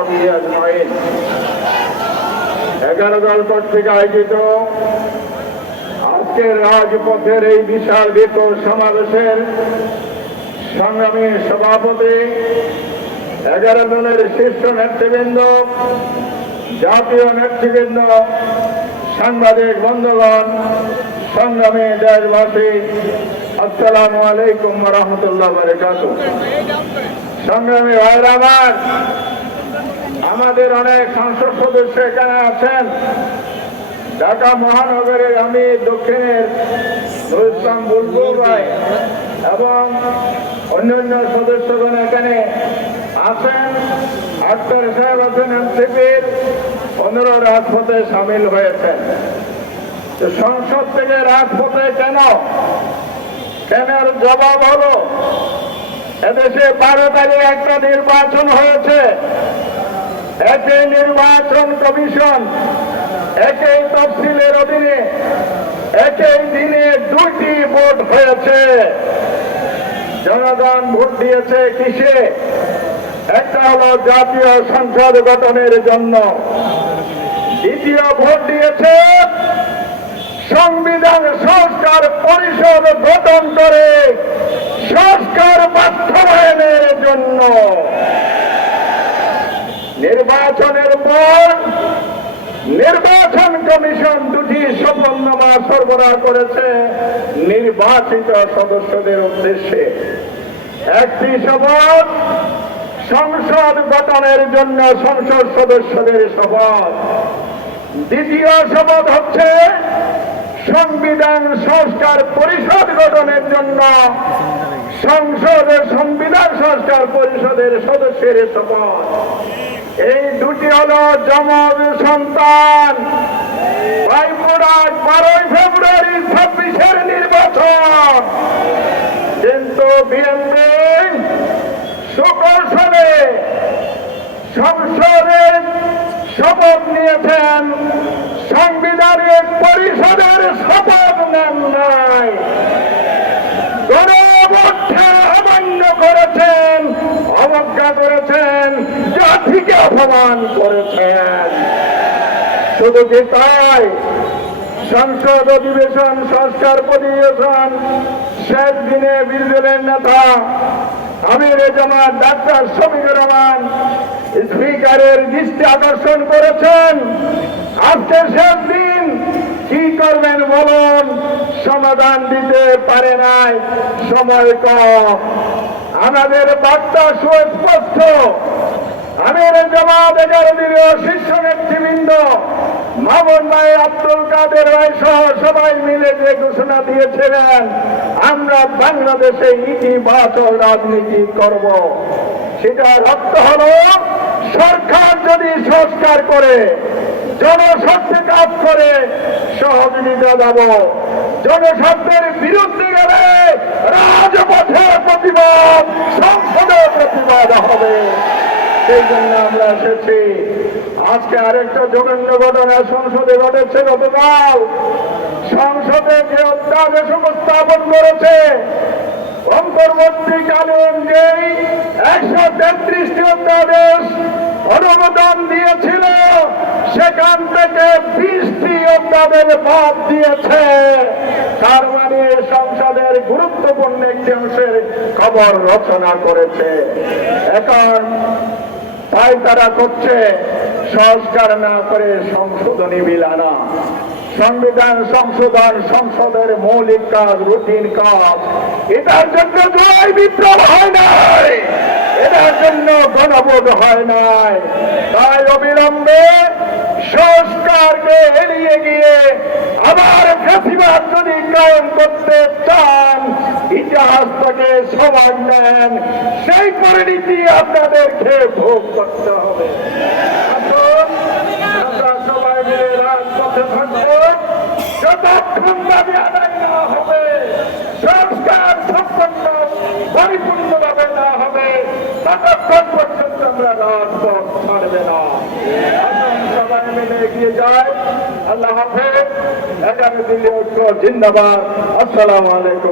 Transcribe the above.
وصحبه أجمعين 11 দল কর্তৃক আয়োজিত আজকের রাজপথের এই বিশাল বিপুল সমাবেশের সংগ্রামী সভাপতি 11 দলের শীর্ষ নেতৃবৃন্দ, জাতীয় নেতৃবৃন্দ, সাংবাদিক বন্ধুগণ, সংগ্রামী দেশবাসী, আসসালামু আলাইকুম ওয়া রাহমাতুল্লাহি ওয়া বারাকাতুহু। সংগ্রামী ভাইরা আমার, আমাদের অনেক সংসদ সদস্য এখানে আছেন। ঢাকা মহানগরের আমি দক্ষিণের নুরুল ইসলাম বুলবুল ভাই এবং অন্যান্য সদস্যগণ এখানে আছেন। আক্তার সাহেব আছেন এনসিপির, 15 রাজপথে সামিল হয়েছেন। সংসদ থেকে রাজপথে কেন জবাব হলো, এদেশে 12 তারিখ একটা নির্বাচন হয়েছে। একই নির্বাচন কমিশন, একই তফসিলের অধীনে একই দিনে 2টি ভোট হয়েছে। জনগণ ভোট দিয়েছে কিসে? একটা হলো জাতীয় সংসদ গঠনের জন্য, দ্বিতীয় ভোট দিয়েছে সংবিধান সংস্কার পরিষদ গঠন করে সংস্কার বাস্তবায়নের জন্য। নির্বাচনের পর নির্বাচন কমিশন 2টি শপথনামা সরবরাহ করেছে নির্বাচিত সদস্যদের উদ্দেশ্যে। একটি শপথ সংসদ গঠনের জন্য সংসদ সদস্যদের শপথ, দ্বিতীয় শপথ হচ্ছে সংবিধান সংস্কার পরিষদ গঠনের জন্য সংসদের সংবিধান সংস্কার পরিষদের সদস্যের শপথ। এই 2টি হলো যমজ সন্তান। 12 ফেব্রুয়ারি 26-এর নির্বাচন, কিন্তু বিএনপি সুকৌশলে সংসদে শপথ নিয়েছেন, সংবিধানের পরিষদের শপথ নেন নাই। গণভোটকে অমান্য করেছেন, অবজ্ঞা করেছেন, জাতিকে অপমান করেছেন। শুধু কি তাই, সংসদ অধিবেশন সংস্কার অধিবেশন শেষ দিনে বিরোধী নেতা আমির জামাত ডাক্তার শফিকুর রহমান স্পিকারের দৃষ্টি আকর্ষণ করেছেন। আজকে শেষ দিন, কি করবেন বলুন? সমাধান দিতে পারে নাই, সময় কম। আমাদের বার্তা সুস্পষ্ট। আমির জামাত 11 দলীয় শীর্ষ নেতৃবৃন্দ মামুন ভাই, আব্দুল কাদের ভাই সহ সবাই মিলে যে ঘোষণা দিয়েছিলেন, আমরা বাংলাদেশে ইতিবাচক রাজনীতি করব, সেটা অর্থ হলো সরকার যদি সংস্কার করে, জনস্বার্থে কাজ করে, সহযোগিতা দেব। জনস্বার্থের বিরুদ্ধে গেলে রাজপথে প্রতিবাদ, সংসদে প্রতিবাদ হবে। সেই জন্য আমরা এসেছি। আজকে আরেকটা জঘন্য ঘটনা সংসদে ঘটেছে। গতকাল সংসদে যে অধ্যাদেশ উপস্থাপন করেছে, অন্তর্বর্তীকালীন যেই 133টি অধ্যাদেশ অনুমোদন দিয়েছিল, সেখান থেকে 20টি অধ্যাদেশ বাদ দিয়েছে। তার মানে সংসদের গুরুত্বপূর্ণ একটি অংশের খবর রচনা করেছে। এখন তাই তারা করছে সংস্কার না করে সংশোধনী বিল আনা। সংবিধান সংশোধন সংসদের মৌলিক কাজ, রুটিন কাজ। এটার জন্য জুলাই বিপ্লব হয় নাই, এটার জন্য গণভোট হয় নাই। তাই অবিলম্বে সংস্কারকে এড়িয়ে গিয়ে আবার ফ্যাসিবাদ যদি কায়েম করতে চান, ইতিহাস থেকে সমান নেন, সেই পরিণতি আপনাদেরকে ভোগ করতে হবে। আমরা সবাই মিলে রাজপথে থাকবো, যতক্ষণ দাবি আদায় না হবে, সংস্কার সম্পন্ন পরিপূর্ণভাবে না হবে, ততক্ষণ পর্যন্ত আমরা রাজপথ ছাড়বে না। সবাই মিলে এগিয়ে যায়। আল্লাহ হাফেজ। 11 দলীয় ঐক্য জিন্দাবাদ। আসসালামু আলাইকুম।